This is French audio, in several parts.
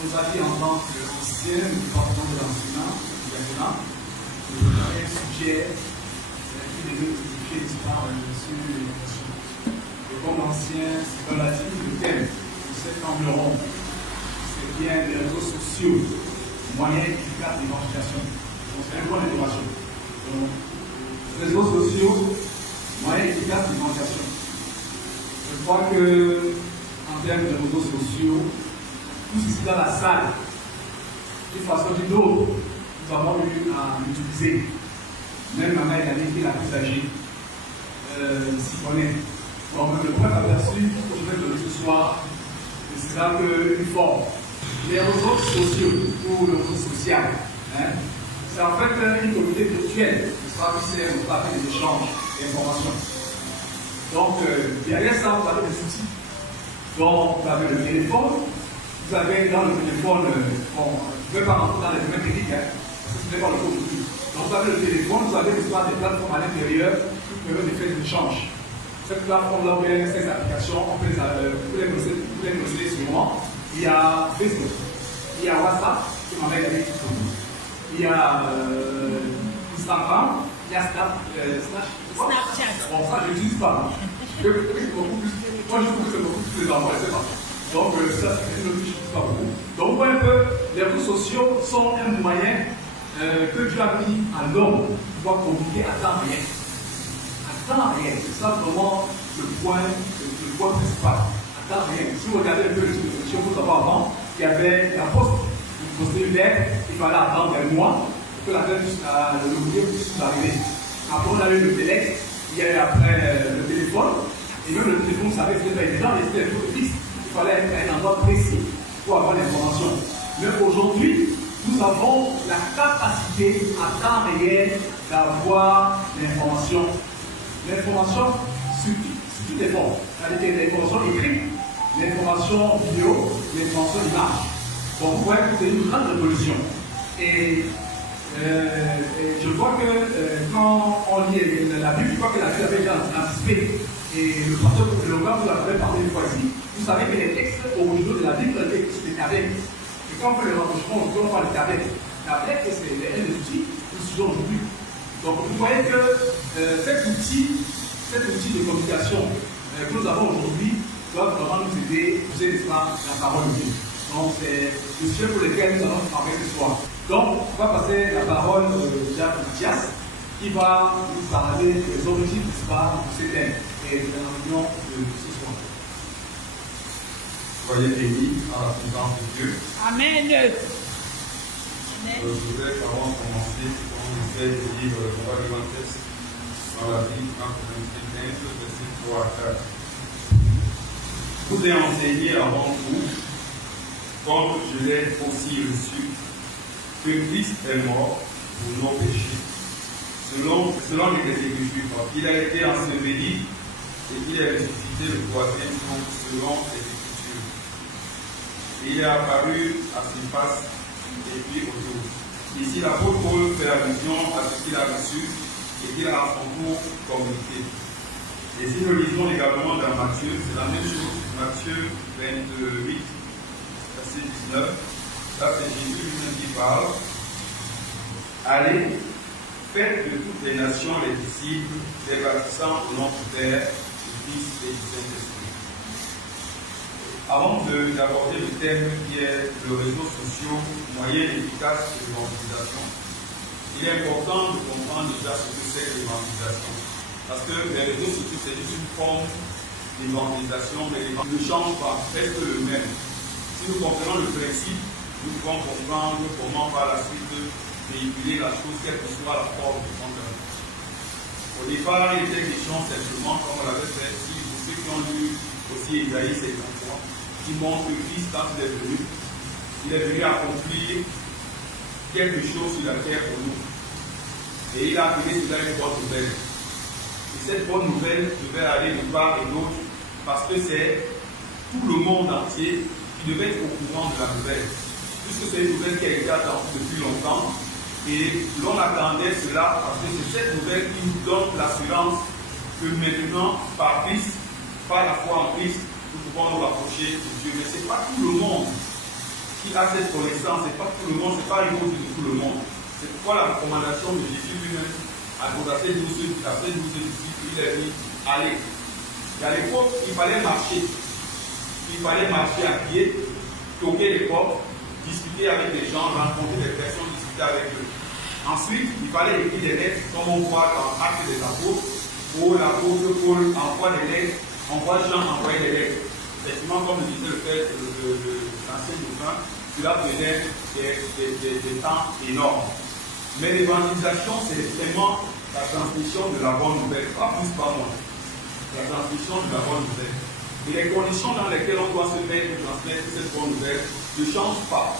nous a dit en tant qu'ancien département de l'enseignement, un sujet qui devait expliquer l'histoire sur l'éducation. Et comme ancien, c'est relatif le thème de cet angle rond. C'est bien les réseaux sociaux, moyens efficaces d'évangélisation. Donc c'est un point d'information. Donc, réseaux sociaux, moyens efficaces d'évangélisation. Je crois que, en termes de réseaux sociaux, tous ici dans la salle, d'une façon ou d'une autre, nous avons eu à l'utiliser. Même ma mère l'année qui est la plus âgée, s'y connaît. Donc, le point aperçu que je vais donner ce soir, c'est là qu'une forme. Les réseaux sociaux ou le réseau social, c'est en fait une communauté virtuelle, qui sert au partage des échanges d'informations. Donc, derrière ça, vous avez des outils. Donc, vous avez le téléphone. Vous avez dans le téléphone, je ne vais pas rentrer dans les domaines techniques, parce que ce n'est pas le cas aujourd'hui. Donc, vous avez le téléphone, vous avez l'histoire des plateformes à l'intérieur qui permettent de faire des échanges. Cette plateforme-là, ces applications, on peut les brosser souvent. Il y a Facebook, il y a WhatsApp, qui m'en a dit tout. Il y a Instagram, il y a Snapchat. Bon, ça, je n'utilise pas. Moi, je trouve que c'est beaucoup plus les enfants, je ne sais pas. Donc, ça, c'est une autre chose, pas beaucoup. Donc, vous voyez un peu, les réseaux sociaux sont un moyen que Dieu a mis à l'homme pour pouvoir communiquer à temps réel. À temps réel, c'est ça vraiment le point principal. À temps réel. Si vous regardez un peu les réseaux sociaux, vous savez avant, il y avait la poste. Vous postez une lettre, il fallait attendre un mois pour que la lettre le courrier puisse arriver. Après, on a eu le délai, il y a eu après le téléphone, et même le téléphone, vous savez, c'était pas évident, mais c'était un peu fixe. Il fallait un endroit précis pour avoir l'information. Mais aujourd'hui, nous avons la capacité à temps réel d'avoir l'information. L'information sur toutes les formes. C'est-à-dire l'information écrite, l'information vidéo, l'information image. Donc vous voyez que c'est une grande révolution. Et je vois que quand on lit la Bible, je crois que la Bible avait déjà anticipé. Et le pasteur Logan vous l'avez parlé une fois ici. Vous savez que les textes originaux de la Bible étaient écrits sur des tablettes. Et quand on fait le rapprochement, on parle de tablettes. Tablettes, c'est un des outils que nous utilisons aujourd'hui. Donc vous voyez que cet outil de communication que nous avons aujourd'hui doit vraiment nous aider, la parole de Dieu. Donc c'est le sujet pour lequel nous allons parler ce soir. Donc on va passer la parole à Mathias qui va nous parler des origines de ce thème et de la réunion de ce soir. Soyez bénis à la présence de Dieu. Amen. Je voudrais avant de commencer, on essaie de lire le droit de l'Anthès dans la Bible, en Corinthiens 15, verset 3 à 4. Je vous ai enseigné avant vous, comme je l'ai aussi reçu, que Christ est mort pour nos péchés, selon les Écritures. Il a été enseveli et il est ressuscité le troisième jour selon les Écritures. Et il est apparu à ses faces et puis autour. Ici, l'apôtre Paul fait allusion à ce qu'il a reçu et qu'il a à son tour communiqué. Et si nous lisons également dans Matthieu, c'est la même chose. Matthieu 28, verset 19. Ça, c'est Jésus lui-même qui parle. Allez, faites de toutes les nations les disciples, les baptisant au nom du Père, du Fils et du Saint-Esprit. Avant d'aborder le thème qui est le réseau social, moyen efficace de l'évangélisation, il est important de comprendre déjà ce que c'est que l'évangélisation. Parce que les réseaux sociaux, c'est juste une forme d'évangélisation, mais ne change pas, reste le même. Si nous comprenons le principe, nous pouvons comprendre comment par la suite véhiculer la chose, quelle que soit la forme de son œuvre. Au départ, il était question simplement, comme on l'avait fait, si pour ceux qui ont lu aussi Isaïe 53, qui montre que Christ, quand il est venu accomplir quelque chose sur la terre pour nous. Et il a appelé cela une bonne nouvelle. Et cette bonne nouvelle devait aller de part et d'autre, parce que c'est tout le monde entier qui devait être au courant de la nouvelle. Puisque c'est une nouvelle qui a été attendue depuis longtemps, et l'on attendait cela parce que c'est cette nouvelle qui nous donne l'assurance que maintenant, par Christ, par la foi en Christ, nous pouvons nous rapprocher de Dieu. Mais ce n'est pas tout le monde qui a cette connaissance. Ce n'est pas tout le monde, ce n'est pas une cause de tout le monde. C'est pourquoi la recommandation de Jésus lui-même, à ses 12 disciples, il a dit, allez. Et à l'époque, il fallait marcher. Il fallait marcher à pied, toquer les portes, discuter avec les gens, rencontrer des personnes, discuter avec eux. Ensuite, il fallait écrire des lettres, comme on voit dans Actes des Apôtres, où l'apôtre Paul envoie des lettres, envoie Jean envoyer des lettres. Effectivement, comme le disait le père, l'ancien dauphin, cela prenait des temps énormes. Mais l'évangélisation, c'est vraiment la transmission de la bonne nouvelle, pas plus, pas moins. La transmission de la bonne nouvelle. Et les conditions dans lesquelles on doit se mettre pour transmettre cette bonne nouvelle ne changent pas.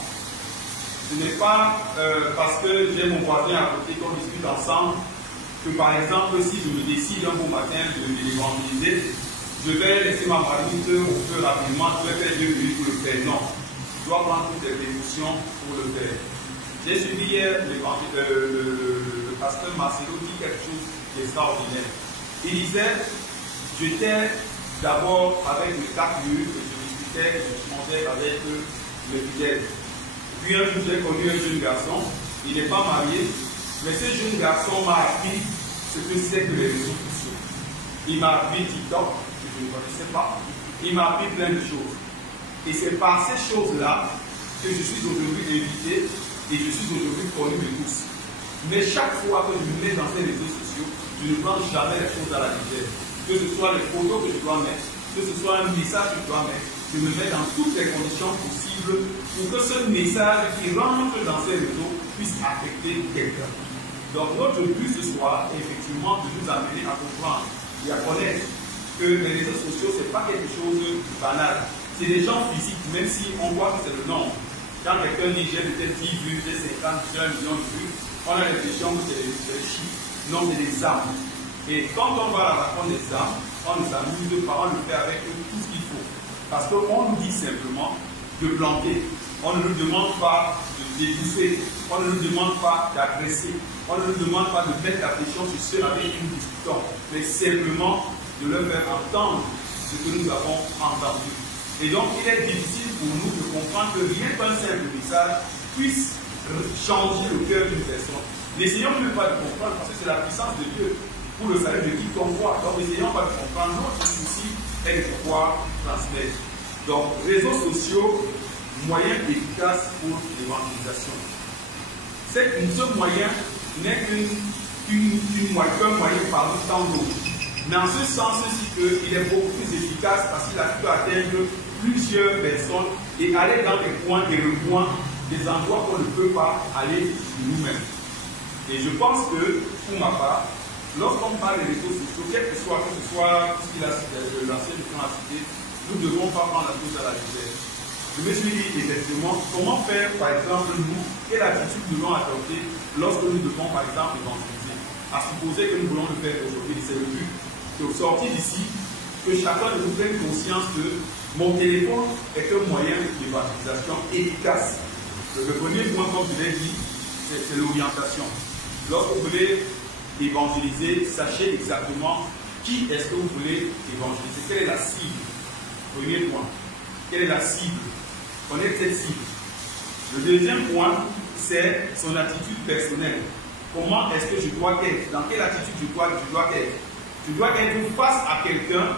Ce n'est pas parce que j'ai mon voisin à côté qu'on discute ensemble que, par exemple, si je me décide un bon matin de l'évangéliser, je vais laisser ma marmite au feu rapidement, je vais faire 2 minutes pour le faire. Non. Je dois prendre toutes les précautions pour le faire. J'ai suivi hier le pasteur Marcelo dit quelque chose d'extraordinaire. Il disait, j'étais d'abord avec les 4 murs et je discutais et je chantais avec mes fidèles. Puis un jour, j'ai connu un jeune garçon, il n'est pas marié, mais ce jeune garçon m'a appris ce que c'est que les réseaux sociaux. Il m'a appris TikTok, que je ne connaissais pas. Il m'a appris plein de choses. Et c'est par ces choses-là que je suis aujourd'hui invité et je suis aujourd'hui connu de tous. Mais chaque fois que je me mets dans ces réseaux sociaux, je ne prends jamais les choses à la légère. Que ce soit les photos que je dois mettre, que ce soit un message que je dois mettre, je me mets dans toutes les conditions possibles pour que ce message qui rentre dans ces réseaux puisse affecter quelqu'un. Donc notre but ce soir est effectivement de nous amener à comprendre et à connaître que les réseaux sociaux, ce n'est pas quelque chose de banal. C'est des gens physiques, même si on voit que c'est le nombre. Quand quelqu'un dit j'ai peut-être 10 vues, j'ai 50, j'ai 1 million de vues, on a l'impression que c'est des chiffres. Non, c'est des âmes. Et quand on va à la rencontre des âmes, on ne s'amuse pas, on le fait avec eux tout ce qu'il faut. Parce qu'on nous dit simplement de planter. On ne nous demande pas de débousser. On ne nous demande pas d'agresser. On ne nous demande pas de mettre la pression sur ceux avec qui nous discutons. Mais simplement de leur faire entendre ce que nous avons entendu. Et donc, il est difficile pour nous de comprendre que rien qu'un simple message puisse changer le cœur d'une personne. N'essayons même pas de comprendre parce que c'est la puissance de Dieu pour le salut de qui qu'on voit. Donc, n'essayons pas de comprendre. Notre souci est de pouvoir transmettre. Donc, réseaux sociaux, moyen efficace pour l'évangélisation. Ce moyen n'est qu'un moyen parmi tant d'autres. Dans ce sens-ci, il est beaucoup plus efficace parce qu'il a pu atteindre plusieurs personnes et aller dans des coins et recoins, des endroits qu'on ne peut pas aller nous-mêmes. Et je pense que, pour ma part, lorsqu'on parle des réseaux sociaux, quel que ce soit tout ce qu'il a cité, l'ancien a cité, nous ne devons pas prendre la chose à la légère. Je me suis dit effectivement, comment faire, par exemple, nous, quelle attitude nous devons adopter lorsque nous devons, par exemple, évangéliser. À supposer que nous voulons le faire aujourd'hui, c'est le but. Au sortir d'ici, que chacun de nous prenne conscience que mon téléphone est un moyen d'évangélisation efficace. Le premier point, comme je l'ai dit, c'est l'orientation. Lorsque vous voulez évangéliser, sachez exactement qui est-ce que vous voulez évangéliser. Quelle est la cible? Premier point. Quelle est la cible? Connaître cette cible. Le deuxième point, c'est son attitude personnelle. Comment est-ce que je dois être? Dans quelle attitude je dois être? Je dois être face à quelqu'un,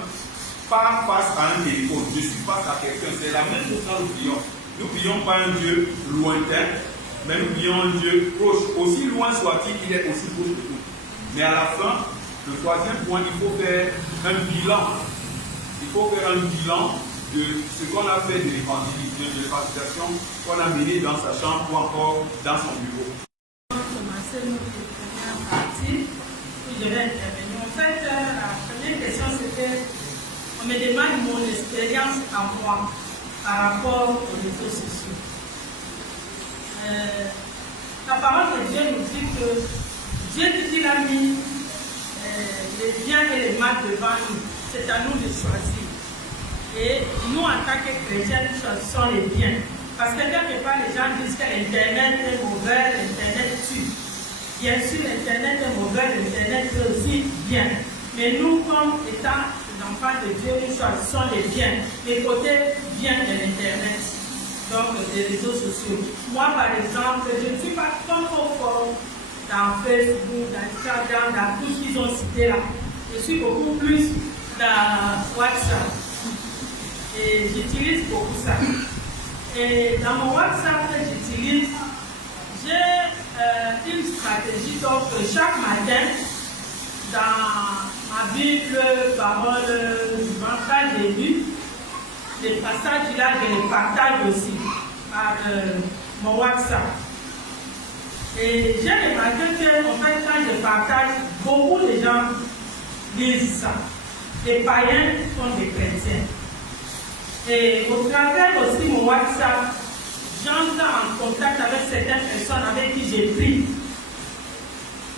pas face à un téléphone. Je suis face à quelqu'un. C'est la même chose quand nous prions. Nous ne prions pas un Dieu lointain, mais nous prions un Dieu proche. Aussi loin soit-il, il est aussi proche de nous. Mais à la fin, le troisième point, il faut faire un bilan. Il faut faire un bilan de ce qu'on a fait de l'évangélisation qu'on a mené dans sa chambre ou encore dans son bureau. Commencer notre première partie, puis je vais intervenir. En fait, la première question c'était, on me demande mon expérience à moi par rapport aux réseaux sociaux. La parole de Dieu nous dit que Dieu qu'il a mis les biens et les mal devant nous. C'est à nous de choisir. Et nous, en tant que chrétiens, nous choisissons les biens. Parce que quelque part, les gens disent que l'Internet est mauvais, l'Internet tue. Bien sûr, l'Internet est mauvais, l'Internet est aussi bien. Mais nous, comme étant les enfants de Dieu, nous choisissons les biens, les côtés bien de l'Internet. donc des réseaux sociaux. Moi, par exemple, je ne suis pas trop fort dans Facebook, dans Instagram, dans tout ce qu'ils ont cité là. Je suis beaucoup plus dans WhatsApp. Et j'utilise beaucoup ça. Et dans mon WhatsApp que j'utilise, j'ai une stratégie. Donc, chaque matin, dans ma Bible, parole, quand j'ai lu, les passages là, je les partage aussi par mon WhatsApp. Et j'ai remarqué que, en fait, quand je partage, beaucoup de gens lisent ça. Les païens sont des chrétiens. Et au travers aussi mon WhatsApp, j'entre en contact avec certaines personnes avec qui j'ai pris.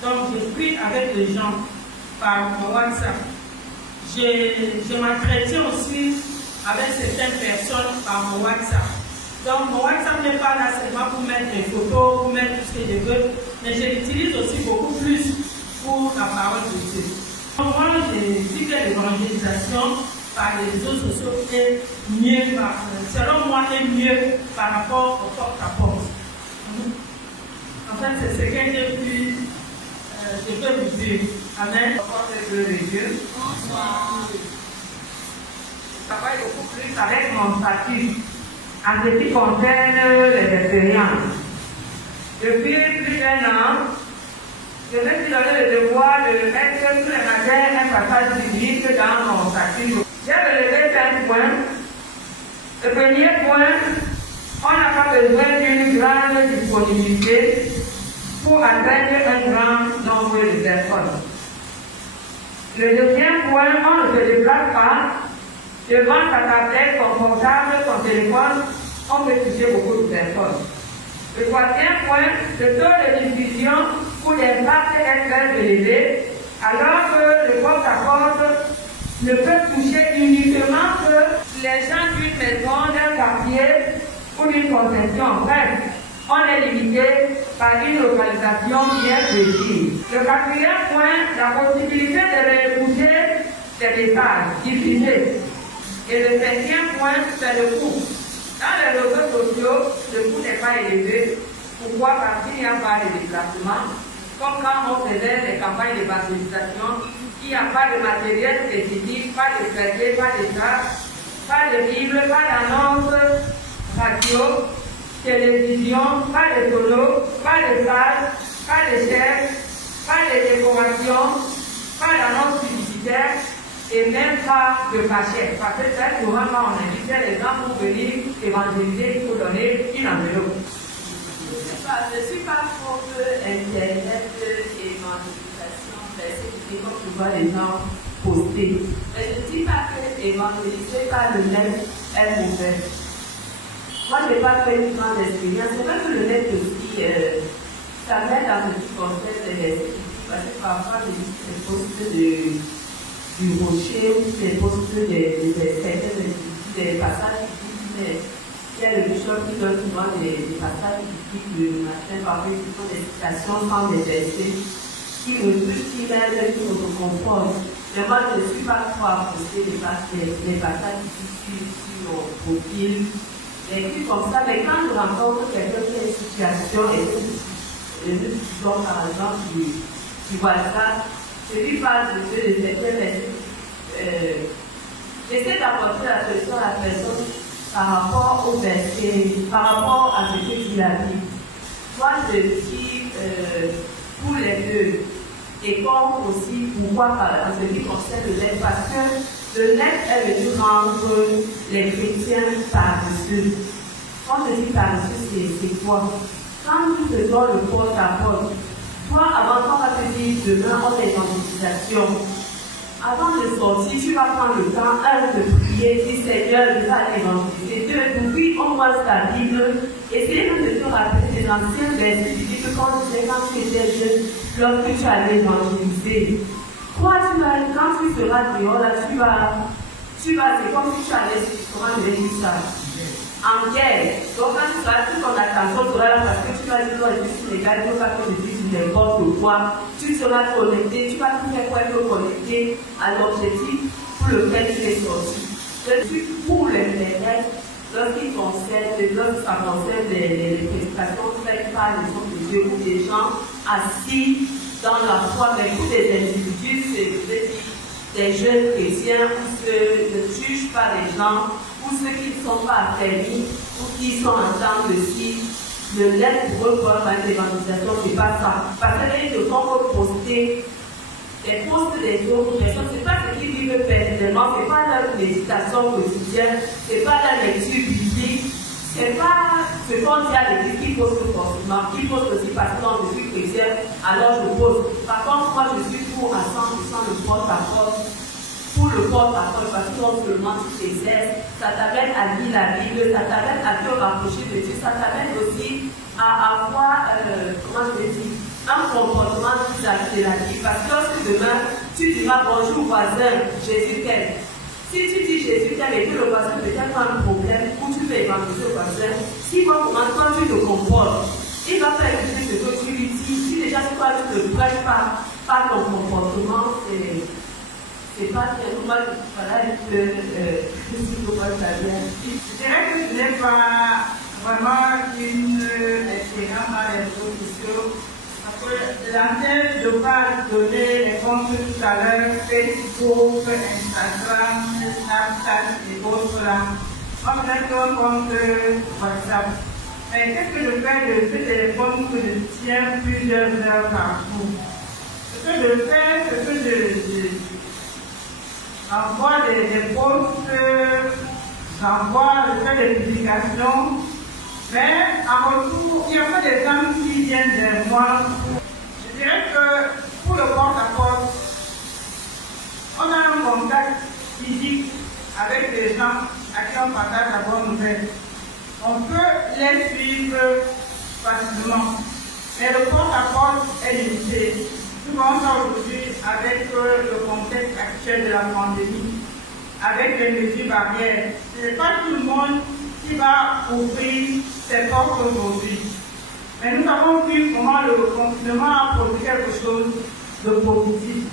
Donc, je prie avec les gens par mon WhatsApp. Je m'entretiens aussi avec certaines personnes par mon WhatsApp. Donc, mon WhatsApp n'est pas là seulement pour mettre des photos, pour mettre tout ce que je veux, mais je l'utilise aussi beaucoup plus pour la parole de Dieu. Donc, moi, je dis que l'évangélisation par les réseaux sociaux est mieux, selon moi, est mieux par rapport au porte-à-porte. En fait, c'est ce que j'ai pu, je peux vous dire. Amen. Bonsoir. Je travaille beaucoup plus avec mon statut. En ce qui concerne les expériences. Depuis plus d'1 an, je me suis donné le devoir de mettre tous les matins un passage biblique dans mon statut. J'ai relevé 5 points. Le premier point, on n'a pas besoin d'une grande disponibilité pour atteindre un grand nombre de personnes. Le deuxième point, on ne se déplace pas. Devant sa tablette confortable, son téléphone, on peut toucher beaucoup de personnes. Le troisième point, le taux de diffusion ou d'impact est très élevé, alors que le porte-à-porte ne peut toucher uniquement que les gens d'une maison, d'un quartier ou d'une concession. Bref, on est limité par une localisation bien précise. Le quatrième point, la possibilité de réécouter des messages diffusés. Et le 5e point, c'est le coût. Dans les réseaux sociaux, le coût n'est pas élevé. Pourquoi? Parce qu'il n'y a pas de déplacement. Comme quand on faisait les campagnes d'évangélisation, il n'y a pas de matériel spécifique, pas de traité, pas de charge, pas de Bible, pas d'annonce, radio, télévision, pas de tonneau, pas de salle, pas de chef, pas de décoration, pas d'annonce publicitaire. Et même pas de cachet. Parce que très souvent, quand on invitait les gens pour venir évangéliser, il faut donner une enveloppe. Je ne suis pas contre Internet et évangélisation, c'est comme tu vois les gens poster. Mais je ne dis pas que évangéliser par le net est mauvais. Moi, je n'ai pas fait une grande expérience. C'est vrai que le net aussi, ça m'aide dans ce qui concerne les versets. Parce que parfois, j'ai vu des posts du rocher, ou des postes des passages bibliques, il y a le bishop qui donne souvent des passages bibliques le matin, parfois qui font des citations sans des versets, qui me touchent, qui m'aident, qui me reconfortent. Mais moi, je ne suis pas trop à poster les passages bibliques sur mon profil, et puis comme ça, mais quand je rencontre quelqu'un qui a une situation, et nous disons par exemple du WhatsApp, je lui parle de Dieu, de certains versets. J'essaie d'apporter la solution à la personne par rapport au verset, par rapport à ce que dit la Bible. Moi, je dis pour les deux. Et comme aussi, pourquoi en ce qui concerne le net, parce que le net est venu rendre les chrétiens paresseux. Quand je dis paresseux, c'est quoi? Quand nous faisons le porte-à-porte, toi, avant qu'on va te dire demain, on est dans l'utilisation. Avant de sortir, tu vas prendre le temps, de prier, dire Seigneur, je vais évangéliser. Depuis, on voit ta Bible. Essayez de te rappeler des anciens versets. Tu dis que quand tu étais jeune, lorsque tu allais évangéliser, toi, quand tu seras dehors, là, c'est comme si tu allais, comment je vais dire ça? En guerre. Donc quand tu seras, toute ton attention sera là parce que tu vas dire non, je suis légal, il ne faut pas que je dise n'importe quoi. Tu seras connecté, tu vas tout faire pour être connecté à l'objectif pour lequel tu es sorti. Je suis pour l'Internet, lorsque ça concerne les prédications faites par les hommes de Dieu ou des gens assis dans la foi, mais pour des individus, c'est des jeunes chrétiens ou ceux ne jugent pas les gens, ou ceux qui ne sont pas affermis, ou qui sont en temps de si, le l'aide pour eux pour faire l'évangélisation, c'est pas ça. Parce qu'ils ne font que poster les postes des autres personnes, c'est pas ce qu'ils vivent personnellement, c'est pas leur méditation quotidienne, c'est pas leur lecture biblique, c'est pas ce qu'on dit à l'église qui pose forcément, qui pose aussi parce que je suis chrétienne, alors je pose. Par contre, moi je suis pour à 100% le porte-à-porte, pour le porte-à-porte, parce que non seulement tu t'exerces, ça t'amène à lire la Bible, ça t'amène à te rapprocher de Dieu, ça t'amène aussi à avoir, comment je vais dire, un comportement plus alternatif. Parce que lorsque demain, tu diras bonjour voisin, Jésus t'aime. Si tu dis Jésus t'aime et que le voisin peut-être a un problème, ou tu veux évangéliser le voisin, s'il voit comment toi tu te comportes, il va faire écouter ce que tu lui dis. Si déjà toi tu ne prêches pas par ton comportement, c'est pas très normal. Voilà, je dirais que ce n'est pas vraiment une expérience dans les réseaux sociaux. L'antenne de pas donner les comptes tout à l'heure, Facebook, Instagram, Snapchat et autres là. On peut mettre un compte WhatsApp. Mais qu'est-ce que je fais de ce téléphone que je tiens plusieurs heures par jour? Ce que je fais, c'est que j'envoie des posts, je fais des publications. Mais en retour, il y a pas des gens qui viennent de moi. Je dirais que pour le porte-à-porte, on a un contact physique avec les gens à qui on partage la bonne nouvelle. On peut les suivre facilement. Mais le porte-à-porte est limité. Souvent, aujourd'hui, avec le contexte actuel de la pandémie, avec les mesures barrières, ce n'est pas tout le monde qui va ouvrir ses portes aujourd'hui. Mais nous avons vu comment le confinement a produit quelque chose de positif.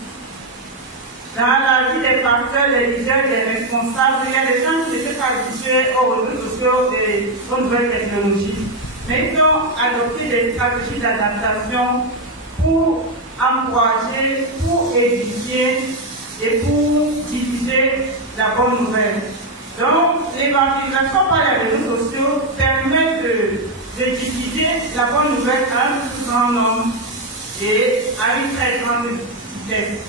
Dans la vie des pasteurs, des leaders, des responsables, il y a des gens qui n'étaient pas habitués aux réseaux sociaux et aux nouvelles technologies. Mais ils ont adopté des stratégies d'adaptation pour encourager, pour édifier et pour diffuser la bonne nouvelle. Donc, l'évangélisation par les réseaux sociaux permet de diffuser la bonne nouvelle à un plus grand nombre et à une très grande vitesse.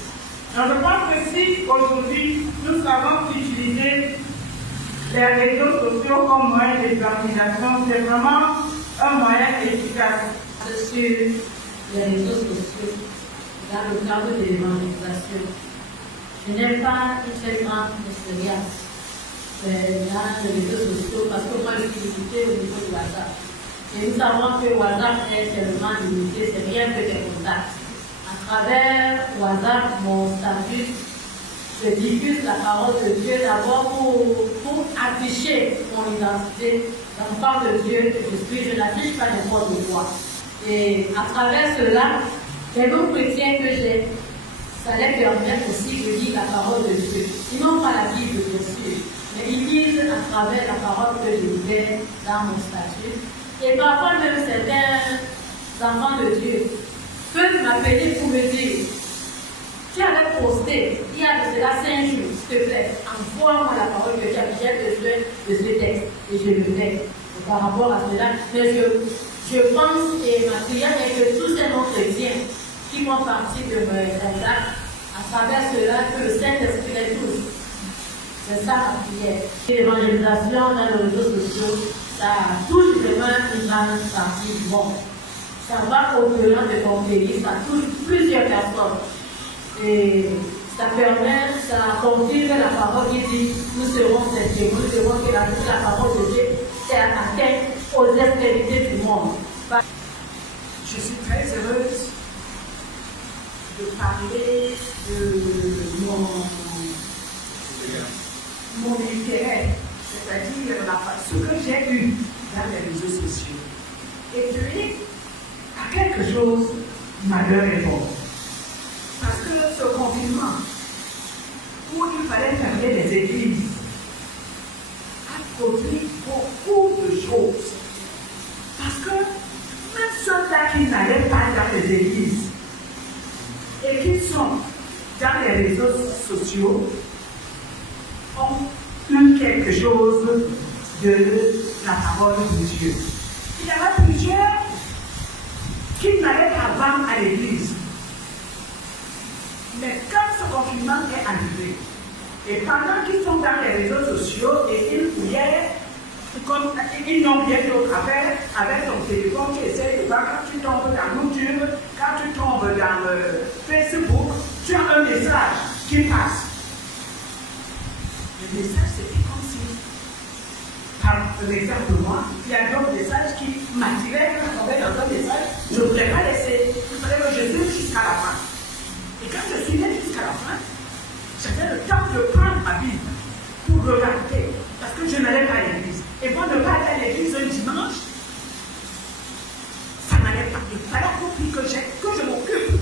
Donc, je pense que si aujourd'hui nous savons utiliser les réseaux sociaux comme moyen d'évangélisation, c'est vraiment un moyen efficace. Sur les réseaux sociaux, dans le cadre de l'évangélisation, je n'ai pas une très grande expérience dans les réseaux sociaux parce que moi je suis limité au niveau de WhatsApp. Et nous savons que WhatsApp est tellement limité, c'est rien que des contacts. À travers WhatsApp, mon statut, je diffuse la parole de Dieu d'abord pour afficher mon identité d'enfant de Dieu que je suis. Je n'affiche pas n'importe quoi. Et à travers cela, les noms chrétiens que j'ai, ça les permet aussi de lire la parole de Dieu. Ils n'ont pas la Bible, bien sûr, mais ils lisent à travers la parole que je lisais dans mon statut. Et parfois même certains enfants de Dieu peuvent m'appeler pour me dire, tu avais posté il y a de cela 5 jours, s'il te plaît, envoie-moi la parole que tu as, j'ai besoin de ce texte. Et je le fais. Et par rapport à cela, mais je pense et ma prière est que tous ces non-chrétiens qui font partie de mes contacts, à travers cela, que le Saint-Esprit les touche. C'est ça ma prière. L'évangélisation dans les réseaux sociaux, ça touche vraiment une grande partie du monde. Ça va au-delà de ton pays, ça touche plusieurs personnes. Et ça permet, ça confirme la parole qui dit, nous serons ces témoins, nous serons que la parole de Dieu est atteinte aux extrémités du monde. Je suis très heureuse de parler de mon intérêt, c'est-à-dire ce que j'ai eu dans les réseaux sociaux. Et puis, à quelque chose, malheur est bon. Parce que ce confinement, où il fallait fermer les églises, a produit beaucoup n'allaient pas dans les églises et qui sont dans les réseaux sociaux ont eu quelque chose de la parole de Dieu. Il y avait plusieurs qui n'allaient pas vendre à l'église. Mais quand ce confinement est arrivé, et pendant qu'ils sont dans les réseaux sociaux et ils fouillaient, comme ils n'ont rien d'autre à faire avec ton téléphone, tu essaies de voir quand tu tombes dans YouTube, quand tu tombes dans Facebook, tu as un message qui passe. Le message, c'était comme si, par exemple, moi, il y a d'autres messages qui m'attiraient quand je tombais dans un message, je ne voulais pas laisser, il fallait que je lise jusqu'à la fin. Et quand je suis allé jusqu'à la fin, j'avais le temps de prendre ma Bible pour regarder, parce que je n'allais pas à l'église. Et pour ne pas aller à l'église un dimanche, ça n'allait pas. Il fallait compris que je m'occupe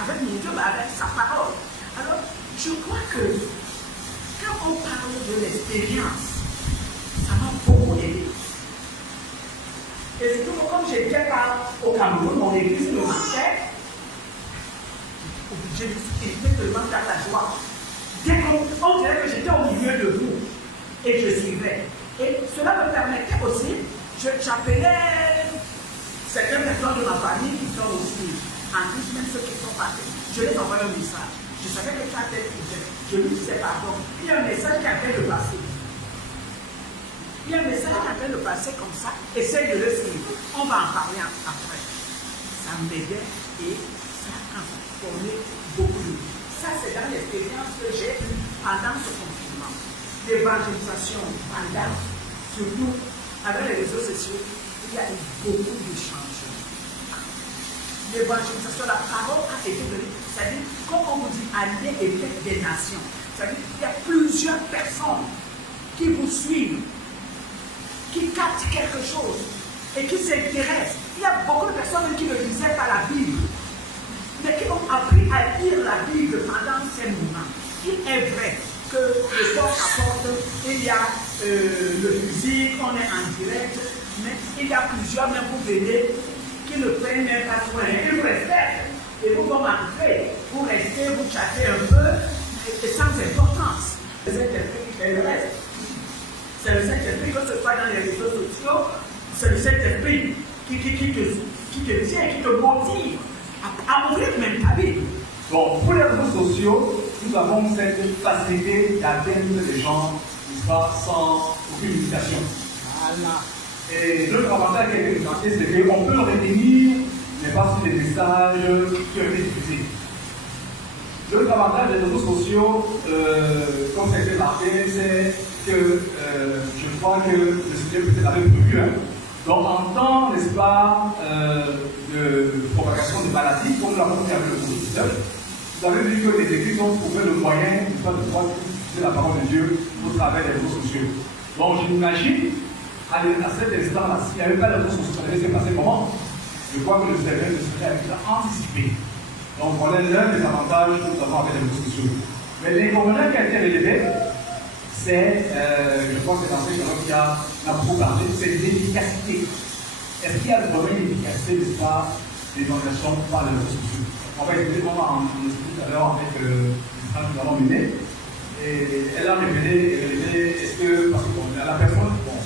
avec mon Dieu, avec sa parole. Alors, je crois que quand on parle de l'expérience, ça m'a beaucoup aidé. Et surtout comme j'étais au Cameroun, mon église me manquait, j'étais tellement dans la joie. Dès qu'on dirait que j'étais au milieu de vous et je suivais. Et cela me permettait aussi, j'appelais certaines personnes de ma famille qui sont aussi en plus, même ceux qui sont partis. Je les envoyais un message. Je savais que ça avait problème. Je lui disais pardon. Il y a un message qui avait le passé. Il y a un message qui avait le passé comme ça. Essaye de le suivre. On va en parler après. Ça m'aidait et ça a transformé beaucoup de vie. Ça, c'est dans l'expérience que j'ai eue pendant ce confinement. L'évangélisation, pendant, surtout avec les réseaux sociaux, il y a eu beaucoup de changements. L'évangélisation, la parole a été donnée. C'est-à-dire, comme on vous dit, aller et faire des nations. C'est-à-dire qu'il y a plusieurs personnes qui vous suivent, qui captent quelque chose et qui s'intéressent. Il y a beaucoup de personnes qui ne lisaient pas la Bible, mais qui ont appris à lire la Bible pendant ces moments. Il est vrai que le corps apporte, il y a le musique, on est en direct, mais il y a plusieurs, même vous venez, qui ne prennent même pas soin. Ils vous respectent et vous vont entrer, vous restez, vous chattez un peu, et sans importance. C'est le Saint-Esprit qui fait le reste. C'est le Saint-Esprit, que ce soit dans les réseaux sociaux, c'est le Saint-Esprit qui te tient, qui te motive à ouvrir même ta Bible. Bon, pour les réseaux sociaux, nous avons cette facilité d'atteindre les gens sans aucune limitation. Voilà. Et l'autre avantage qui a été présenté, c'est qu'on peut le retenir, mais pas sur les messages qui ont été diffusés. L'autre avantage des réseaux sociaux, comme ça a été marqué, c'est que je crois que le Seigneur peut-être avait prévu. Donc, en temps, n'est-ce pas, de propagation de maladies, comme nous l'avons fait avec le Covid-19, vous avez vu que les églises ont trouvé le moyen, n'est-ce pas, de pouvoir diffuser la parole de Dieu au travers des réseaux sociaux. Donc, j'imagine, à cet instant-là, s'il n'y avait pas les réseaux sociaux, ça devait se passer comment? Je crois que le Seigneur avait anticipé. Donc, voilà l'un des avantages que nous avons avec les réseaux sociaux. Mais l'inconvénient qui a été relevé, c'est, je pense que c'est dans ce qui a beaucoup parlé, c'est l'efficacité. Est-ce qu'il y a vraiment une efficacité de ça, l'évangélisation par les réseaux sociaux? On va écouter comment on explique tout à l'heure avec l'histoire que nous avons menée. Et elle a révélé est-ce que, parce que bon, la personne, bon,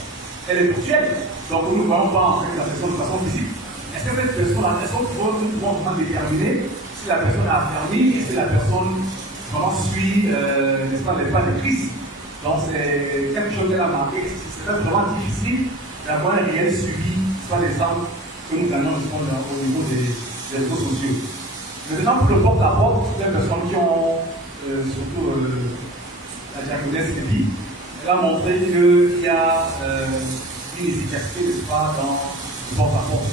elle est virtuelle, donc nous ne voyons pas en fait la personne de façon physique. Est-ce que cette personne, la personne, nous pouvons vraiment déterminer si la personne a affermi, est-ce que la personne vraiment suit, n'est-ce pas, les pas de Christ? Donc c'est quelque chose qu'elle a marqué. C'est vraiment difficile d'avoir un réel suivi, soit les angles que nous gagnons au niveau des réseaux sociaux. Maintenant, pour le porte-à-porte, les personnes qui ont, surtout la diaconesse Ebi, elle a montré qu'il y a une efficacité, n'est-ce pas, dans le porte-à-porte.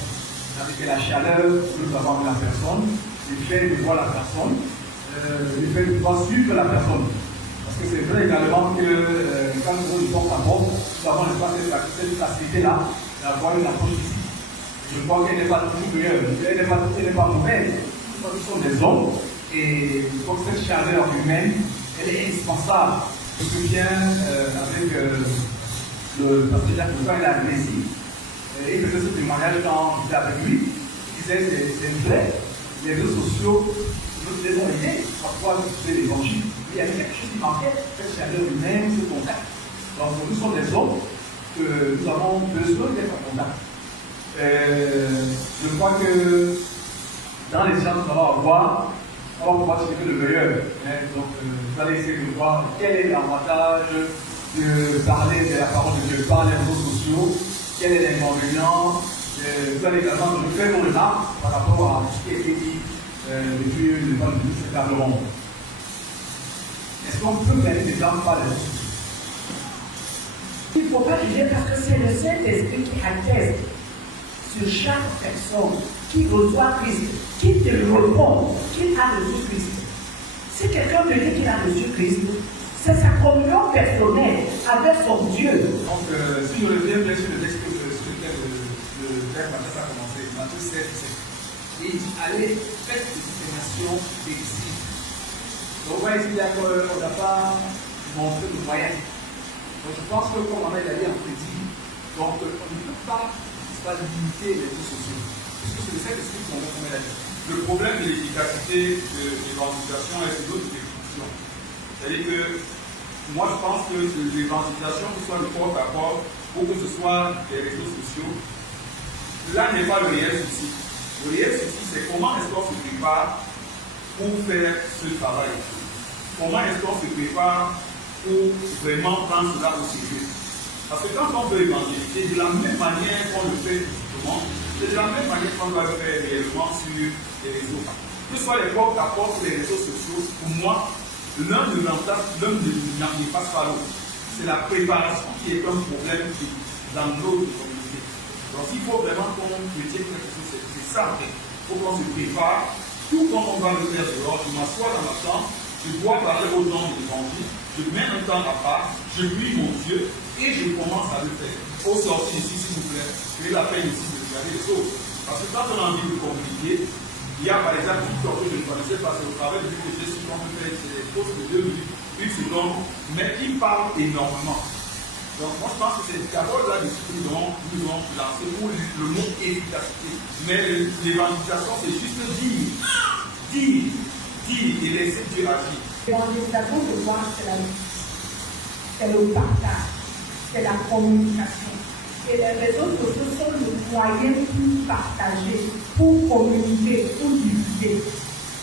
Avec la chaleur que nous avons avec la personne, le fait de voir la personne, le fait de pouvoir suivre la personne. Parce que c'est vrai également que quand nous avons une porte-à-porte, nous avons cette facilité-là d'avoir une approche ici. Je crois qu'elle n'est pas toujours meilleure, elle n'est pas mauvaise. Nous sommes des hommes et je crois que cette chaleur humaine, elle est indispensable. Je me souviens avec le pasteur Jacques Bouvin, il a agressé. Il faisait ce témoignage quand j'étais avec lui. disait c'est vrai, les réseaux sociaux nous les ont aidés à pouvoir diffuser l'évangile. Il y avait quelque chose qui manquait, cette chaleur humaine, ce contact. Donc nous sommes des hommes que nous avons besoin d'être en contact. Je crois que dans les sciences, on va pouvoir tirer le meilleur. Donc vous allez essayer de voir quel est l'avantage de parler de la parole de Dieu par les réseaux sociaux, quel est l'inconvénient. Vous allez également me faire mon remarque par rapport à ce qui a été dit depuis le temps de cette table ronde. Est-ce qu'on peut gagner des gens par les réseaux sociaux? Il ne faut pas juger parce que c'est le Saint-Esprit qui atteste sur chaque personne qui reçoit Christ, qui te répond qu'il a reçu Christ. Si quelqu'un te dit qu'il a reçu Christ, c'est sa communion personnelle avec son Dieu. Donc, si je reviens bien sur le texte sur lequel le Père Matthias a commencé, Matthieu 7, et il dit allez, faites des discriminations des disciples. Donc, vous voyez ici, on n'a pas montré le moyen. Donc, je pense que, comme on a dit en prédit, donc on ne peut pas limiter les réseaux sociaux. Puisque c'est le Saint-Esprit qu'on met la vie. Le problème de l'efficacité de l'évangélisation est une autre définition. C'est-à-dire que moi je pense que l'évangélisation, que ce soit le porte-à-porte ou que ce soit les réseaux sociaux, là n'est pas le réel souci. Le réel souci, c'est comment est-ce qu'on se prépare pour faire ce travail. Comment est-ce qu'on se prépare pour vraiment prendre cela au sérieux. Parce que quand on veut évangéliser, de la même manière qu'on le fait physiquement, c'est de la même manière qu'on doit le faire réellement sur les réseaux. Que ce soit les porte-à-porte ou les réseaux sociaux, pour moi, l'un n'efface pas l'autre. C'est la préparation qui est un problème dans notre communauté. Donc il faut vraiment qu'on retienne quelque chose, c'est ça. Il faut qu'on se prépare, tout comme on va le faire dehors. Je m'assois dans ma chambre, je dois parler aux gens de l'évangile, je mets un temps à part, je prie mon Dieu et je commence à le faire. Au sortir ici, s'il vous plaît, j'ai la peine ici de regarder les choses. Parce que quand on a envie de communiquer, il y a par exemple une chose que je ne connaissais pas, c'est au travail du que j'ai souvent fait, c'est des pauses de 2 minutes, 1 seconde, mais il parle énormément. Donc moi je pense que c'est d'abord là-dessus que nous devons lancer pour le mot efficacité. Mais l'évangélisation, c'est juste dire et laisser Dieu agir. L'évangélisation de moi, c'est le partage, c'est la communication. Et les réseaux sociaux sont le moyen pour partager, pour communiquer, pour diffuser.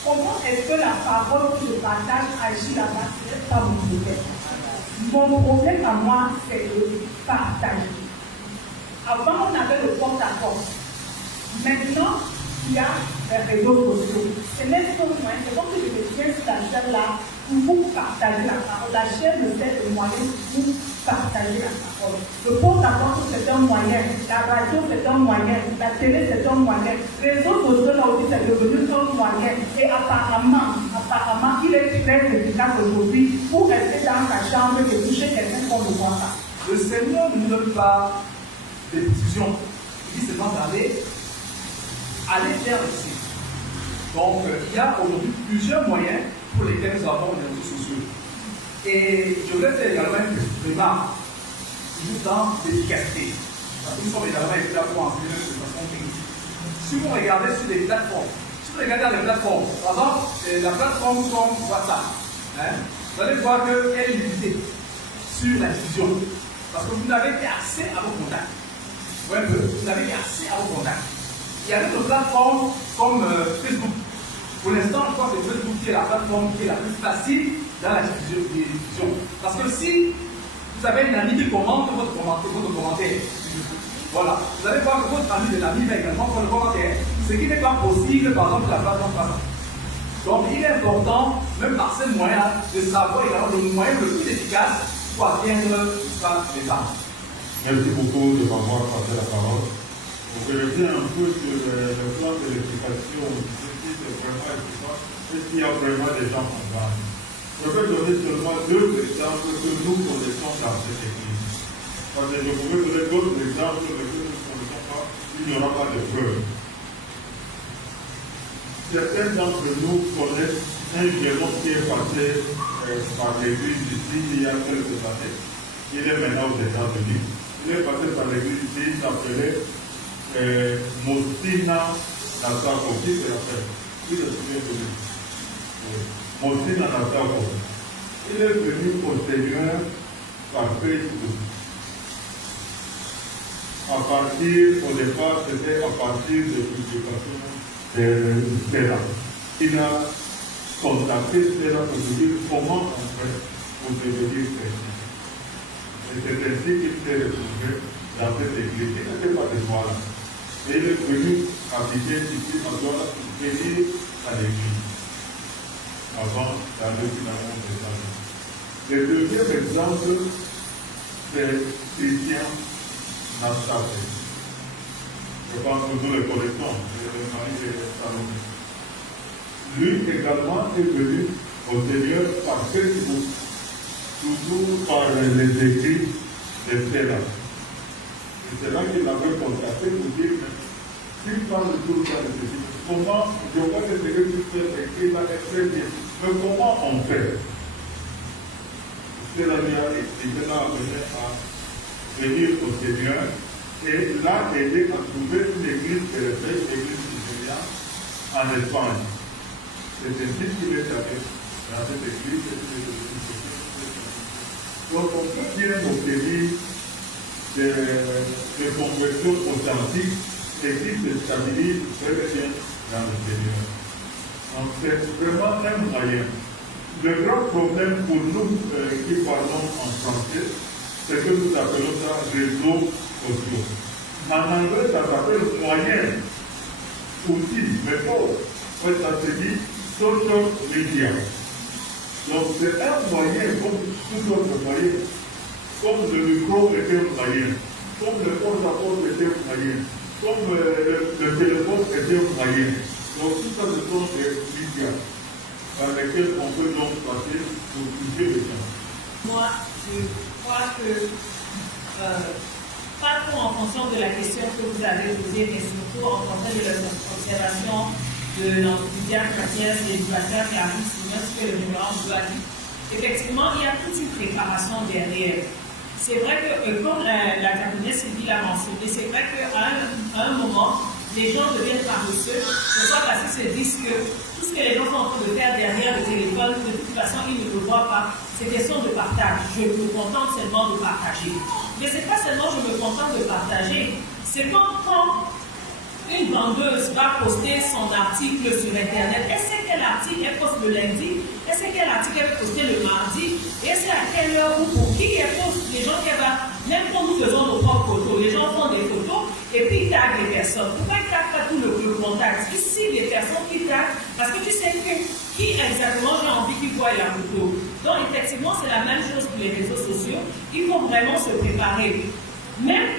Comment est-ce que la parole que je partage agit là-bas? Ce n'est pas mon problème. Mon problème à moi, c'est de partager. Avant, on avait le porte-à-porte. Maintenant, il y a les réseaux sociaux. Ce n'est pas le moyen. C'est comme si je me tiens sur la chaîne-là pour partager la parole. La chaîne me sert de moyen pour partager la parole. Le porte-à-porte, c'est un moyen. La radio, c'est un moyen. La télé, c'est un moyen. Les réseaux sociaux, là aussi, c'est devenu un moyen. Et apparemment, il est très efficace aujourd'hui pour rester dans sa chambre et toucher quelqu'un qu'on ne voit pas. Le Seigneur ne nous donne pas des décisions. Il dit seulement d'aller faire ici. Donc, il y a aujourd'hui plusieurs moyens pour lesquels nous avons les réseaux sociaux. Et je voulais faire également une remarque dans l'efficacité. Parce que nous sommes également là pour enseigner de façon technique. Si vous regardez sur les plateformes, par exemple, la plateforme comme WhatsApp, vous allez voir qu'elle est limitée sur la diffusion. Parce que vous n'avez qu'accès à vos contacts. Vous n'avez qu'accès à vos contacts. Il y a d'autres plateformes comme Facebook. Pour l'instant, je crois que c'est Facebook qui est la plateforme qui est la plus facile dans la diffusion. Parce que si vous avez une amie qui commente votre commentaire, voilà, vous allez voir que votre ami de l'ami va également faire le commentaire, ce qui n'est pas possible par exemple la plateforme passante. Donc il est important, même par ces moyens, de savoir également le moyen le plus efficace pour atteindre les âmes. Merci beaucoup de m'avoir passé la parole. Pour vérifier un peu sur le plan de l'efficacité, est-ce qu'il y a vraiment des gens en bas? Je vais donner seulement 2 exemples que nous connaissons dans cette église. Parce que je pouvais donner d'autres exemples que nous ne connaissons pas, il n'y aura pas de preuve. Certains d'entre nous connaissent un jeune qui est passé par l'église ici il y a quelques années. Il est maintenant aux États-Unis. Il est passé par l'église ici, il s'appelait Mostina Nassako, qui c'est la fête? Qui est venu? Mossine Nassako. Il est venu au Seigneur par Facebook. Au départ, c'était à partir de publications de Stella. Il a contacté Stella pour lui dire comment on fait pour devenir chrétien. Et c'est ainsi qu'il s'est retrouvé dans cette église. Il n'était pas de Douala. Et il est venu habiter ici à Douala pour venir à l'église. Avant d'aller finalement au Testament. Le deuxième exemple, c'est Christian Nassako. Je pense que nous le connaissons, le mari de Salomé. Lui également est venu au Seigneur par Facebook, toujours par les écrits de Stella. Et c'est là qu'il avait contacté pour dire, s'il parle tout le temps de ceci, comment, je vois que ce que tu fais écrit là est très bien, mais comment on fait? Stella lui a expliqué là à venir au Seigneur et l'a aidé à trouver une église de l'église nigériane en Espagne. C'est ainsi qu'il est allé dans cette église. Donc on peut bien obtenir des conversions authentiques et qui se stabilisent très bien dans le Seigneur. Donc c'est vraiment un moyen. Le grand problème pour nous qui parlons en français, c'est que nous appelons ça réseaux sociaux. En anglais, ça s'appelle moyen, outil, méthode. Ça se dit social media. Donc c'est un moyen, comme tout autre moyen, comme le micro était un moyen, comme le porte-à-porte était un moyen, comme le téléphone était un moyen. Donc tout ça, ce sont des médias dans lesquels on peut donc passer pour toucher les gens. Moi, je crois que pas trop en fonction de la question que vous avez posée, mais surtout en fonction de l'observation de l'enthousiasme chrétien et du pasteur qui arrive sur ce que le numéro nous a dit. Effectivement, il y a toute une préparation derrière. C'est vrai que, comme la capitaine Sylvie l'a mentionné, c'est vrai qu'à un moment, les gens deviennent paresseux, pourquoi? Parce qu'ils se disent que tout ce que les gens sont en train de faire derrière le téléphone, de toute façon, ils ne le voient pas. C'est question de partage. Je me contente seulement de partager. Mais ce n'est pas seulement je me contente de partager, c'est quand une vendeuse va poster son article sur Internet, elle sait quel article elle poste le lundi, elle sait quel article elle va poster le mardi, et elle sait à quelle heure ou pour qui elle poste les gens qu'elle va, même quand nous faisons nos propres photos, les gens font des photos et puis ils taguent les personnes. Pourquoi ils ne taguent pas tout le contact? Ici, les personnes qui taguent, parce que tu sais que qui exactement j'ai envie qu'ils voient la photo. Donc effectivement, c'est la même chose pour les réseaux sociaux. Il faut vraiment se préparer. Même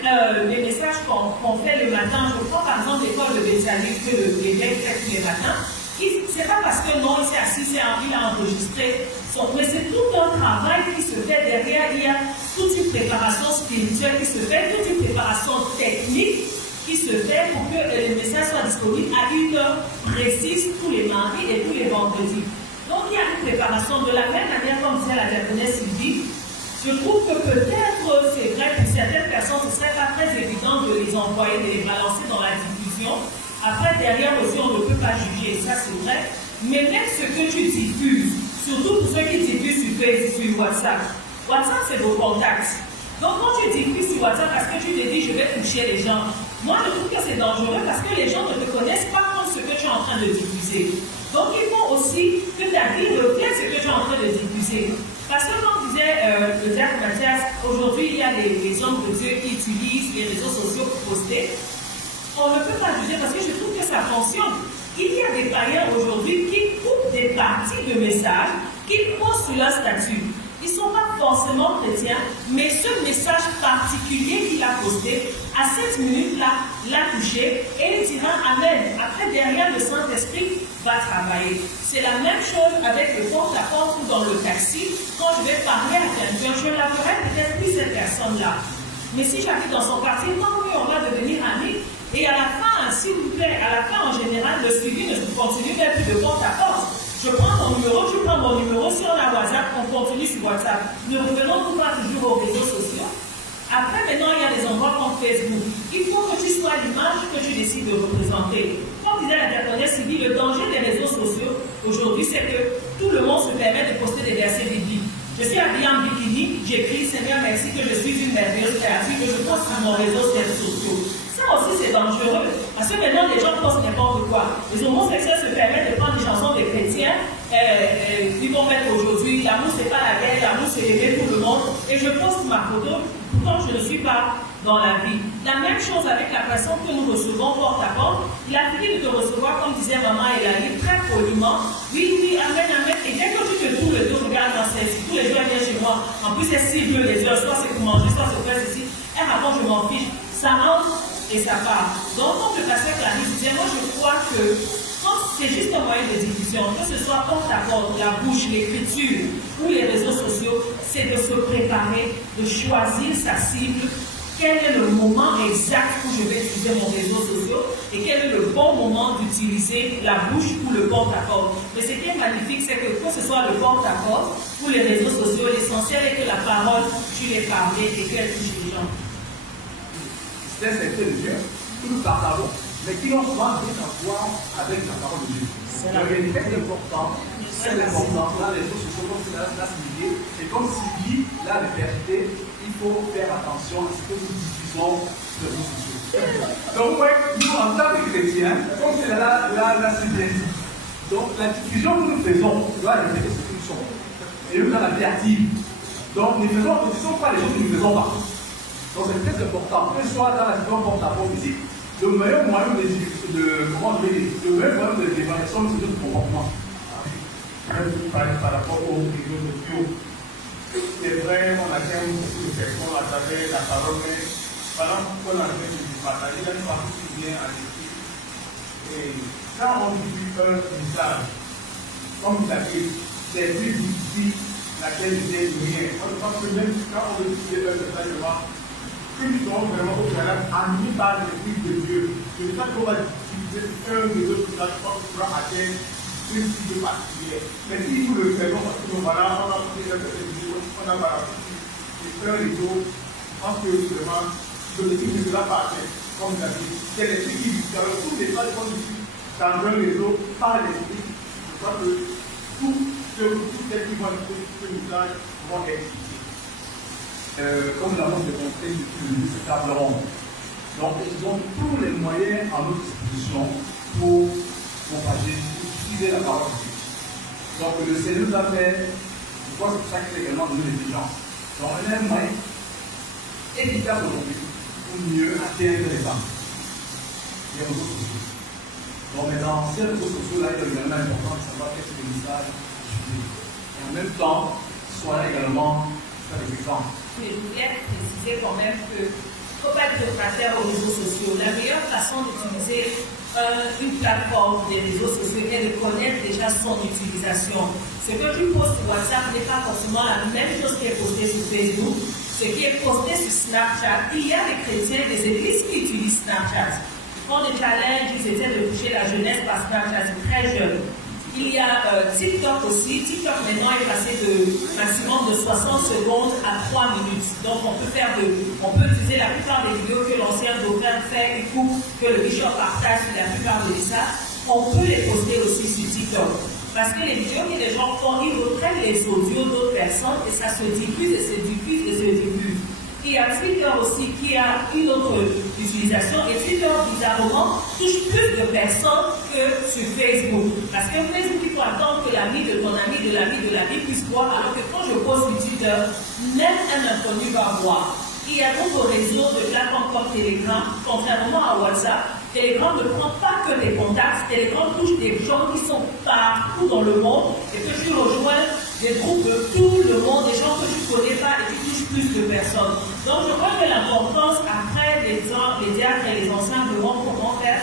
les messages qu'on fait le matin, je prends par exemple l'école de Béthanie que l'évêque fait tous les matins, c'est pas parce que non, il s'est assis, il a enregistré son, mais c'est tout un travail qui se fait derrière. Il y a toute une préparation spirituelle qui se fait, toute une préparation technique qui se fait pour que les messages soient disponibles à une heure précise tous les mardis et tous les vendredis. Donc il y a une préparation de la même manière comme disait la diaconesse Sylvie. Je trouve que peut-être, c'est vrai, pour certaines personnes, ce ne serait pas très évident de les envoyer, de les balancer dans la diffusion. Après, derrière aussi, on ne peut pas juger, ça c'est vrai. Mais même ce que tu diffuses, surtout pour ceux qui diffusent sur WhatsApp. WhatsApp, c'est vos contacts. Donc, quand tu diffuses sur WhatsApp parce que tu te dis, je vais toucher les gens, moi, je trouve que c'est dangereux parce que les gens ne te connaissent pas comme ce que tu es en train de diffuser. Donc, il faut aussi que ta vie reflète ce que tu es en train de diffuser. Parce que comme disait le diacre Mathias, aujourd'hui il y a les hommes de Dieu qui utilisent les réseaux sociaux pour poster. On ne peut pas juger parce que je trouve que ça fonctionne. Il y a des païens aujourd'hui qui coupent des parties de messages, qui posent sur leur statut. Ils ne sont pas forcément chrétiens, mais ce message particulier qu'il a posté, à cette minute-là, l'a touché et il dira Amen. Après, derrière, le Saint-Esprit va travailler. C'est la même chose avec le porte-à-porte ou dans le taxi. Quand je vais parler à quelqu'un, je l'appellerai peut-être plus cette personne-là. Mais si j'habite dans son quartier, tant mieux, on va devenir amis. Et à la fin, s'il vous plaît, à la fin, en général, le suivi ne continue même plus de porte-à-porte. Je prends mon numéro, tu prends mon numéro, si on a WhatsApp, on continue sur WhatsApp. Ne revenons pas toujours aux réseaux sociaux. Après, maintenant, il y a des endroits comme Facebook. Il faut que tu sois l'image que tu décides de représenter. Comme comme disait l'interprète Sylvie, le danger des réseaux sociaux aujourd'hui, c'est que tout le monde se permet de poster des versets bibliques. Je suis habillée en bikini, j'écris Seigneur merci que je suis une merveilleuse créature, que je poste sur mon réseau sociaux. Ça aussi c'est dangereux, parce que maintenant les gens postent n'importe quoi. Les homosexuels se permettent de prendre des chansons des chrétiens, ils vont mettre aujourd'hui l'amour c'est pas la guerre, l'amour c'est aimer tout le monde, et je poste ma photo, pourtant je ne suis pas dans la vie. La même chose avec la personne que nous recevons porte à porte. Il a fini de te recevoir, comme disait maman Elali, très poliment. Oui, amen, amen. Et dès que tu te tournes le dos, regarde dans celle-ci, tous les jours elle vient chez moi. En plus, c'est si bleu les yeux, soit c'est pour manger, soit c'est pour faire ceci. Elle raconte, je m'en fiche. Ça entre et ça part. Donc, comme le pasteur Clarisse disait, moi je crois que c'est juste un moyen de diffusion, que ce soit porte à porte, la bouche, l'écriture ou les réseaux sociaux, c'est de se préparer, de choisir sa cible. Quel est le moment exact où je vais utiliser mon réseau social et quel est le bon moment d'utiliser la bouche ou le porte-à-porte. Mais ce qui est magnifique, c'est que ce soit le porte-à-porte ou les réseaux sociaux, l'essentiel est que la parole, tu l'aies parlée et qu'elle touche les gens. C'est un secret de Dieu que nous partageons, mais qui ont souvent rien à voir avec la parole de Dieu. C'est important, c'est l'important. Là, les réseaux sociaux, comme c'est la signifié, et comme Sylvie l'a répété, il faut faire attention à ce que nous diffusons sur les réseaux sociaux. Donc, ouais, nous, en tant que chrétiens, comme c'est la Sylvie, donc la diffusion que nous faisons doit refléter ce que nous sommes. Et nous, dans la vie active. Donc, nous ne faisons pas les choses que nous ne faisons pas. Donc, c'est très important, que ce soit dans la situation porte-à-porte ici, le meilleur moyen de l'évaluation de ce comportement. Par rapport aux réseaux sociaux, c'est vrai, on atteint beaucoup de personnes à travers la parole, mais pendant qu'on a fait de partager, il y a une partie qui vient à l'écrit. Et quand on dit un message, comme il a dit, c'est plus difficile la qualité de rien. On pense que même quand on veut utiliser un message, que nous sommes vraiment au Canada, animés par l'Esprit de Dieu. C'est ça qu'on va utiliser un réseau social pour pouvoir atteindre une cible particulière. Mais si nous le faisons parce que nous voilà, on a pris cette vidéo, on a balancé un réseau, je pense que vraiment, l'objectif ne sera pas atteint, comme vous avez dit. C'est l'esprit qui dit, dans tous les pages qu'on utilise dans un réseau, par l'esprit, je crois que tout ce qui vont écouter ce message vont être utilisés. Comme nous l'avons démontré depuis cette table ronde. Donc, ils ont tous les moyens à notre disposition pour propager, pour utiliser la parole de Dieu. Donc, le Seigneur nous a fait, je crois que c'est pour ça qu'il a également donné les gens. Donc, on a un moyen efficace aujourd'hui pour mieux atteindre les femmes. Les réseaux sociaux. Donc, mais dans ces réseaux sociaux-là, il est également important de savoir qu'est-ce que le message diffusé. Et en même temps, soit également faire des exemples. Mais je voulais préciser quand même que il ne faut pas être réfractaire aux réseaux sociaux. La meilleure façon d'utiliser une plateforme des réseaux sociaux est de connaître déjà son utilisation. Ce que tu postes sur WhatsApp n'est pas forcément la même chose qui est posté sur Facebook, ce qui est posté sur Snapchat. Il y a des chrétiens, des églises qui utilisent Snapchat. Ils font des challenges, ils essaient de toucher la jeunesse par Snapchat, c'est très jeune. Il y a TikTok aussi. TikTok maintenant est passé de maximum de 60 secondes à 3 minutes. Donc on peut utiliser la plupart des vidéos que l'ancien dauphin fait, et que le bishop partage sur la plupart de ça. On peut les poster aussi sur TikTok. Parce que les vidéos que les gens font, ils reprennent les audios d'autres personnes et ça se diffuse et se diffuse et se diffuse. Il y a Twitter aussi qui a une autre utilisation et Twitter, bizarrement, touche plus de personnes que sur Facebook. Parce que Facebook, il faut attendre que l'ami de ton ami, de l'ami de l'ami puisse voir, alors que quand je poste sur Twitter, même un inconnu va voir. Il y a d'autres réseaux de plateformes comme Telegram, contrairement à WhatsApp. Telegram ne prend pas que des contacts, Telegram touche des gens qui sont partout dans le monde et que tu rejoins des groupes de tout le monde, des gens que tu ne connais pas et qui touchent plus de personnes. Donc je crois que l'importance, après les diacres et les anciens verront comment faire,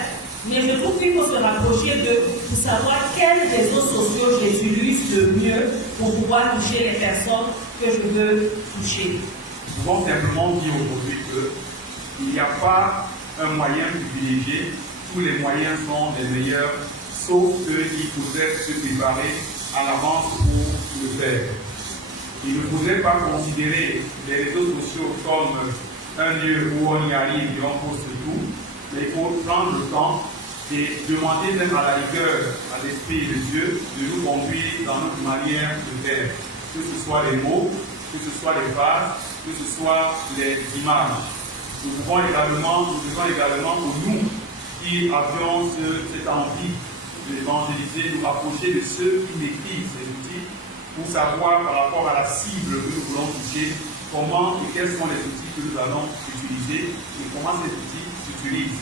mais je trouve qu'il faut se rapprocher pour savoir quels réseaux sociaux j'utilise le mieux pour pouvoir toucher les personnes que je veux toucher. Nous pouvons simplement dire aujourd'hui qu'il n'y a pas un moyen privilégié, tous les moyens sont les meilleurs, sauf qu'il faudrait se préparer à l'avance pour le faire. Il ne faudrait pas considérer les réseaux sociaux comme un lieu où on y arrive et on poste tout, mais il faut prendre le temps et demander même à la rigueur à l'Esprit de Dieu de nous conduire dans notre manière de faire, que ce soit les mots, que ce soit les phrases, que ce soit les images. Nous devons également, pour nous qui avions cette envie d'évangéliser, nous rapprocher de ceux qui maîtrisent ces outils pour savoir par rapport à la cible que nous voulons toucher, comment et quels sont les outils que nous allons utiliser et comment ces outils s'utilisent.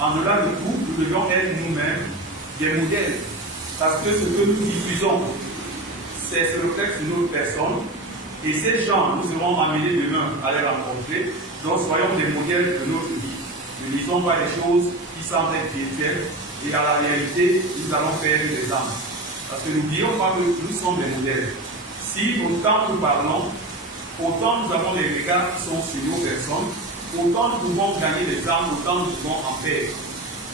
En-delà de tout, nous devons être nous-mêmes des modèles, parce que ce que nous diffusons, c'est le réflexe de notre personne, et ces gens, nous serons amenés demain à les rencontrer, donc soyons des modèles de notre vie. Ne disons pas des choses qui semblent être virtuelles, et dans la réalité, nous allons faire des âmes. Parce que n'oublions pas que nous sommes des modèles. Si autant nous parlons, autant nous avons des regards qui sont sur nos personnes, autant nous pouvons gagner des âmes, autant nous pouvons en faire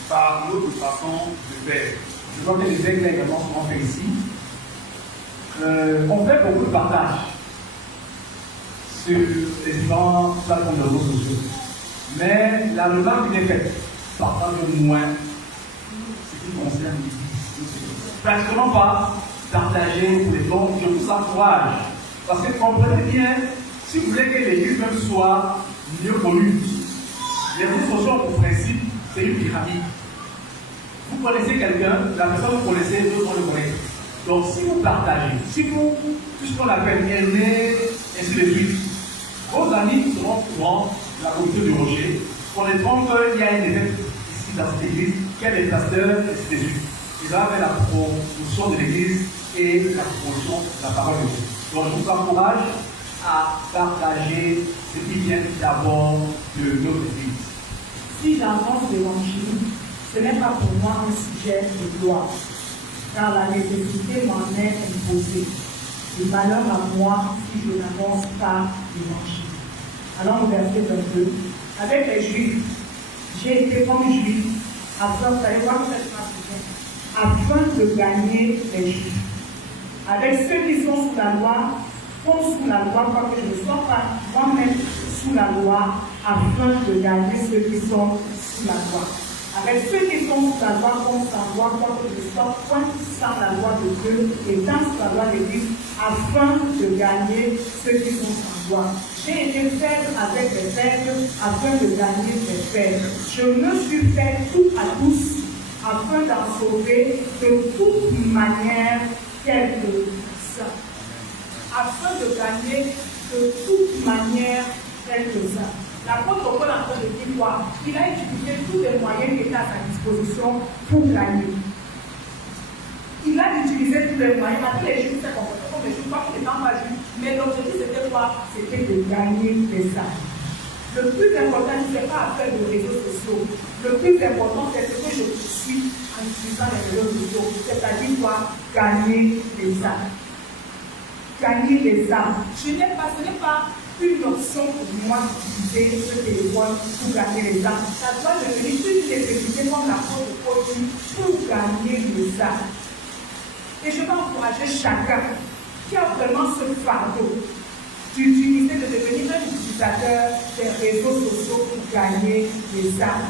par notre façon de faire. Je vois que les aigles également sont faits ici. On fait beaucoup de partage sur les différents plateformes de réseaux sociaux. Mais la remarque qui est faite, partage moins ce qui concerne l'Église. Pratiquement pas partager pour les dons, je vous encourage. Parce que comprenez bien, si vous voulez que l'Église même soit mieux connue, les réseaux sociaux, au principe, c'est une pyramide. Vous connaissez quelqu'un, la personne que vous connaissez, d'autres le connaissent. Donc si vous partagez, si vous, tout ce qu'on appelle aimer, ainsi de suite, vos amis seront au courant de la communauté du rocher, connaîtront qu'il y a un événement ici dans cette église, qu'il y a des pasteurs, ainsi de suite. Ils vont faire la promotion de l'église et la promotion de la parole de Dieu. Donc je vous encourage à partager ce qui vient d'abord de notre église. Si j'avance l'évangile, ce n'est pas pour moi un sujet de gloire, car la nécessité m'en est imposée. Et malheur à moi si je n'avance pas l'évangile. Alors, au verset 22, avec les Juifs, j'ai été comme Juif, afin, vous allez voir cette phrase, afin de gagner les Juifs. Avec ceux qui sont sous la loi, comme sous la loi, quoique je ne sois pas moi-même sous la loi, afin de gagner ceux qui sont sous la loi. Avec ceux qui sont sous la loi, comme sans loi, quoique je ne sois point sans la loi de Dieu, et dans la loi de l'Église, afin de gagner ceux qui sont sans loi. J'ai été faible avec les faibles, afin de gagner les faibles. Je me suis fait tout à tous, afin d'en sauver de toute manière quelques-uns. Afin de gagner de toute manière quelques-uns. L'apôtre Paul est en train de dire quoi? Il a utilisé tous les moyens qui étaient à sa disposition pour gagner. Il a utilisé tous les moyens. Après, les Juifs s'est comporté comme les Juifs, pas pour les temps pas Juifs. Mais l'objectif, c'était quoi? C'était de gagner les âmes. Le plus important, ce n'est pas à faire de réseaux sociaux. Le plus important, c'est ce que je suis en utilisant les réseaux sociaux. C'est-à-dire quoi? Gagner les âmes. Gagner les âmes. Ce n'est pas une option pour moi d'utiliser ce téléphone pour gagner les âmes. Ça doit devenir une nécessité comme l'apôtre Paul dit pour gagner les âmes. Et je vais encourager chacun qui a vraiment ce fardeau d'utiliser, de devenir un utilisateur des réseaux sociaux pour gagner les âmes.